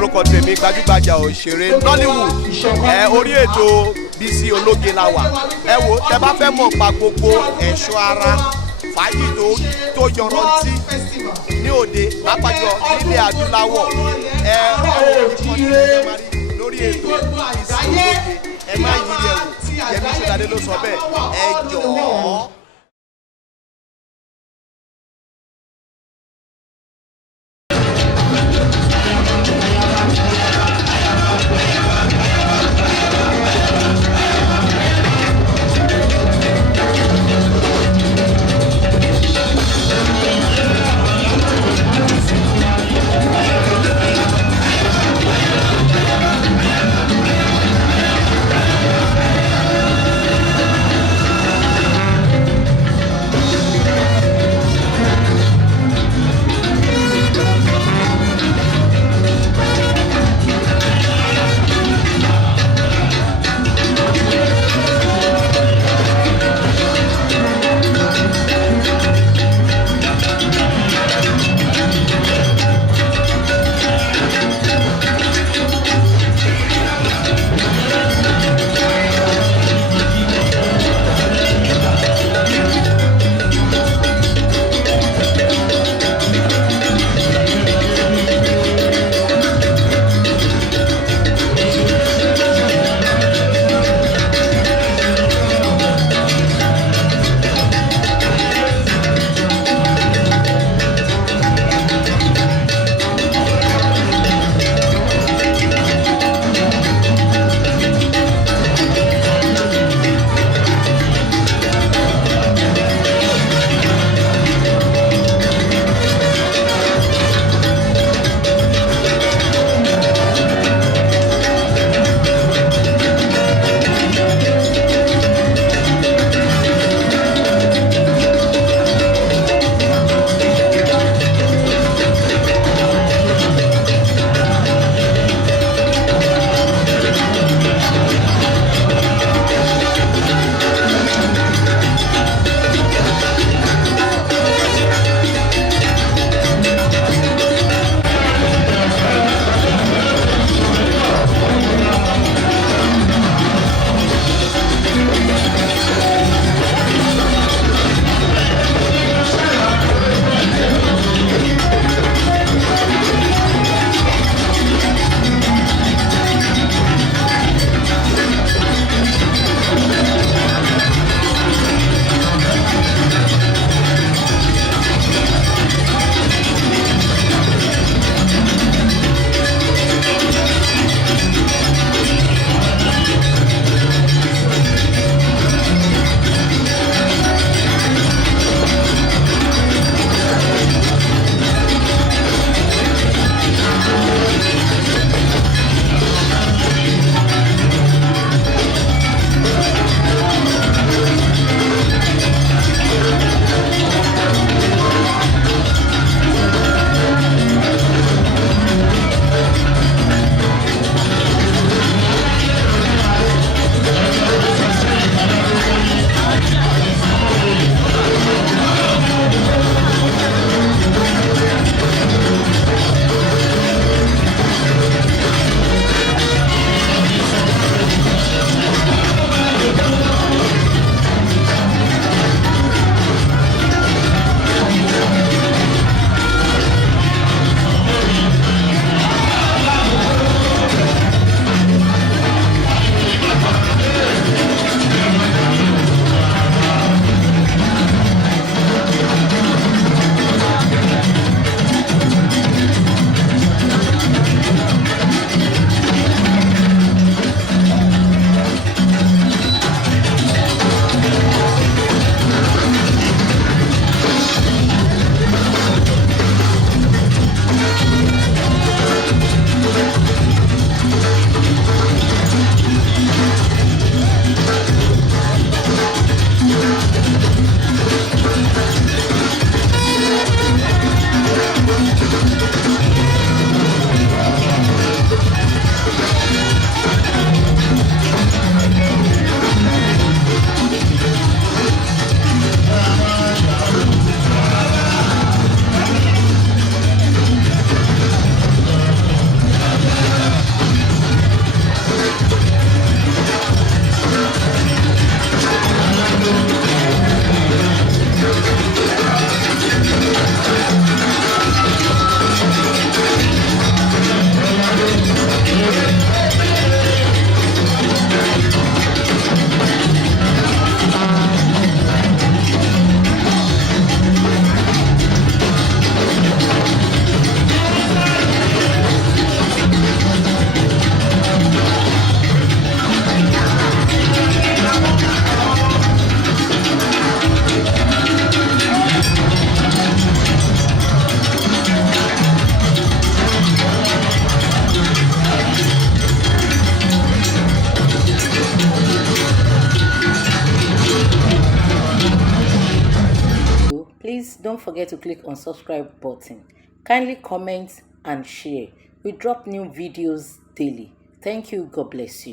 lórúkọ tèmi, gbajúgbajà òṣèré Nollywood. Orí ètò Bísí Ológe la wà. Ẹ wo tẹ bá fẹ́ mọ̀ pa gbogbo ẹ̀ṣọ́ ara fàájì tó yọrantí ní òde pápájọ nílẹ̀ adúláwọ̀. Lórí ètò Bísí Ológe ẹ má yí yẹ̀ wò. Yẹmí Ṣọ̀dádé ló sọ bẹ́ẹ̀, ẹ jọ̀ọ́. don't forget to click on subscribe button. Kindly comment and share. We drop new videos daily. Thank you. God bless you.